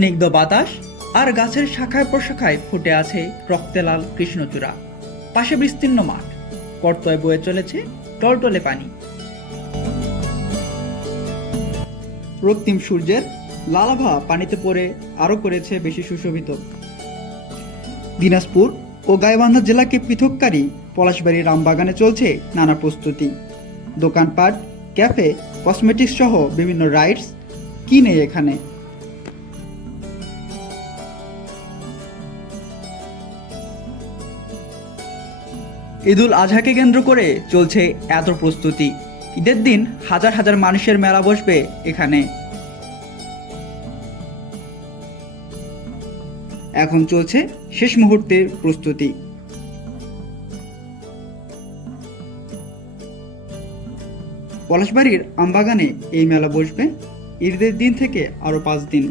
স্নিগ্ধ বাতাস আর গাছের শাখায় প্রশাখায় ফুটে আছে রক্তে লাল কৃষ্ণচূড়া। পাশে বিস্তীর্ণ মাঠ, পর্তয় বয়ে চলেছে টলটলে পানি। রক্তিম সূর্যের লালাভা পানিতে পড়ে আরও করেছে বেশি সুশোভিত। দিনাজপুর ও গাইবান্ধা জেলাকে পৃথককারী পলাশবাড়ির আমবাগানে চলছে নানা প্রস্তুতি। দোকানপাট, ক্যাফে, কসমেটিক্স সহ বিভিন্ন রাইডস কি নেই এখানে। ঈদুল আজহাকে কেন্দ্র করে চলছে এত প্রস্তুতি। ঈদের দিন হাজার হাজার মানুষের মেলা বসবে এখানে। এখন চলছে শেষ মুহূর্তের প্রস্তুতি। পলাশবাড়ির আমবাগানে এই মেলা বসবে ঈদের দিন থেকে আরও 5 দিন।